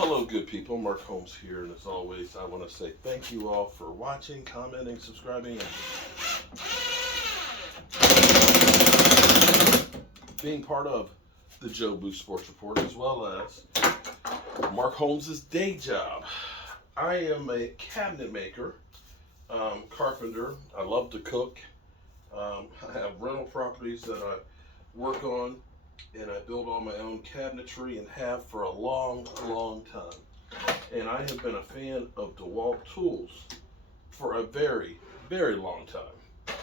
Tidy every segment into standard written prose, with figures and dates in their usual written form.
Hello, good people. Mark Holmes here, and as always, I want to say thank you all for watching, commenting, subscribing, and being part of the Joe Boo Sports Report, as well as Mark Holmes's day job. I am a cabinet maker, carpenter. I love to cook. I have rental properties that I work on, and I build all my own cabinetry and have for a long time. And I have been a fan of Dewalt tools for a very long time.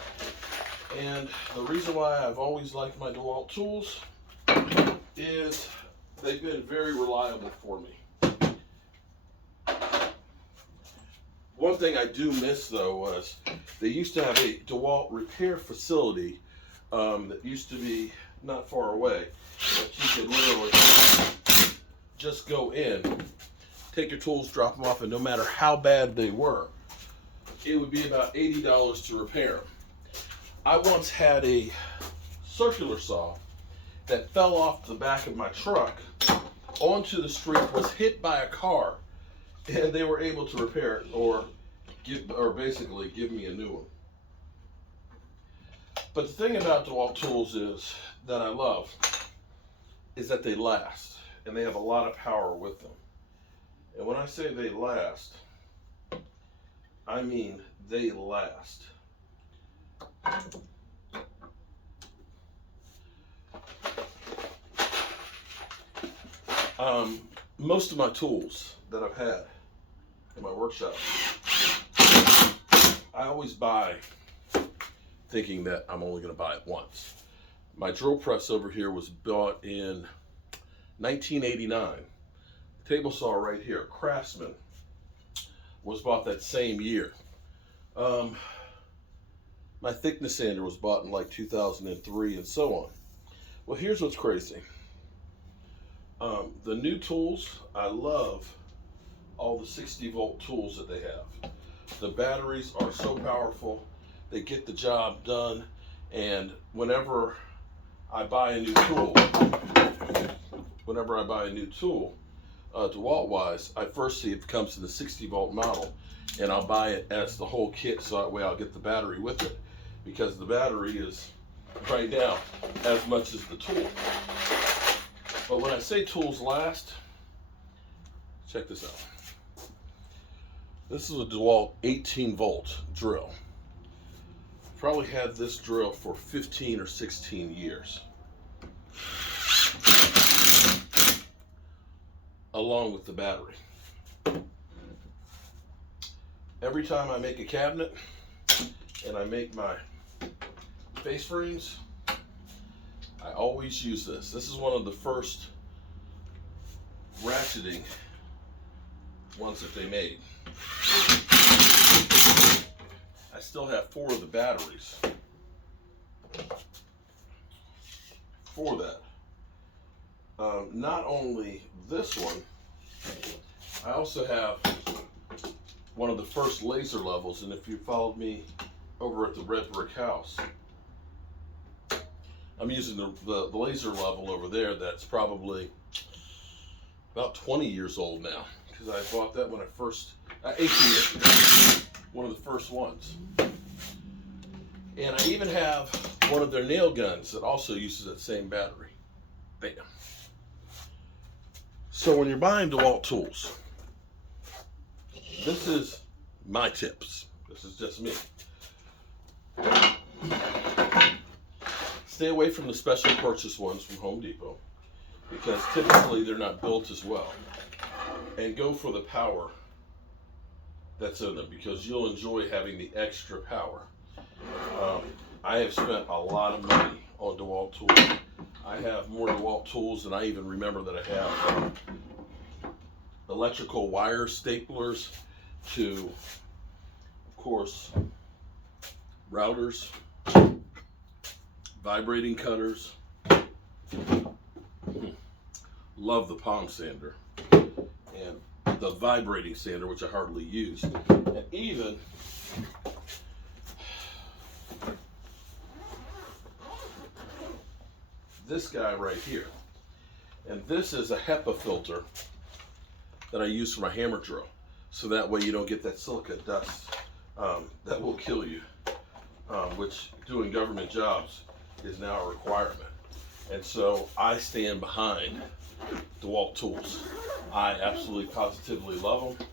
And the reason why I've always liked my Dewalt tools is they've been very reliable for me. One thing I do miss though was they used to have a Dewalt repair facility that used to be not far away, that you could literally just go in, take your tools, drop them off, and no matter how bad they were, it would be about $80 to repair them. I once had a circular saw that fell off the back of my truck onto the street, was hit by a car, and they were able to repair it or basically give me a new one. But the thing about Dewalt tools is that I love is that they last, and they have a lot of power with them. And when I say they last, I mean they last. Most of my tools that I've had in my workshop, I always buy thinking that I'm only going to buy it once. My drill press over here was bought in 1989. The table saw right here, Craftsman, was bought that same year. My thickness sander was bought in like 2003, and so on. Well, here's what's crazy. The new tools, I love all the 60-volt tools that they have. The batteries are so powerful, they get the job done, and whenever I buy a new tool, Dewalt-wise, I first see if it comes in the 60-volt model, and I'll buy it as the whole kit, so that way I'll get the battery with it, because the battery is right now as much as the tool. But when I say tools last, check this out. This is a Dewalt 18-volt drill. Probably had this drill for 15 or 16 years. Along with the battery. Every time I make a cabinet and I make my face frames, I always use this. This is one of the first ratcheting ones that they made. I still have 4 of the batteries for that. Not only this one, I also have one of the first laser levels, and if you followed me over at the Red Brick House, I'm using the laser level over there that's probably about 20 years old now, because I bought that when I first, 18 years ago, one of the first ones. And I even have one of their nail guns that also uses that same battery. Bam. So when you're buying Dewalt tools, this is my tips. This is just me. Stay away from the special purchase ones from Home Depot, because typically they're not built as well. And go for the power that's in them, because you'll enjoy having the extra power. I have spent a lot of money on Dewalt tools. I have more Dewalt tools than I even remember that I have. Electrical wire staplers to, of course, routers, vibrating cutters. Love the palm sander and the vibrating sander, which I hardly use, and even this guy right here. And this is a HEPA filter that I use for my hammer drill. So that way you don't get that silica dust that will kill you, which doing government jobs is now a requirement. And so I stand behind Dewalt tools. I absolutely positively love them,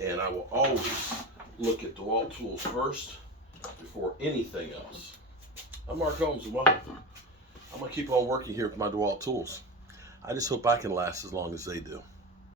and I will always look at Dewalt tools first before anything else. I'm Mark Holmes, and welcome. I'm going to keep on working here with my Dewalt tools. I just hope I can last as long as they do.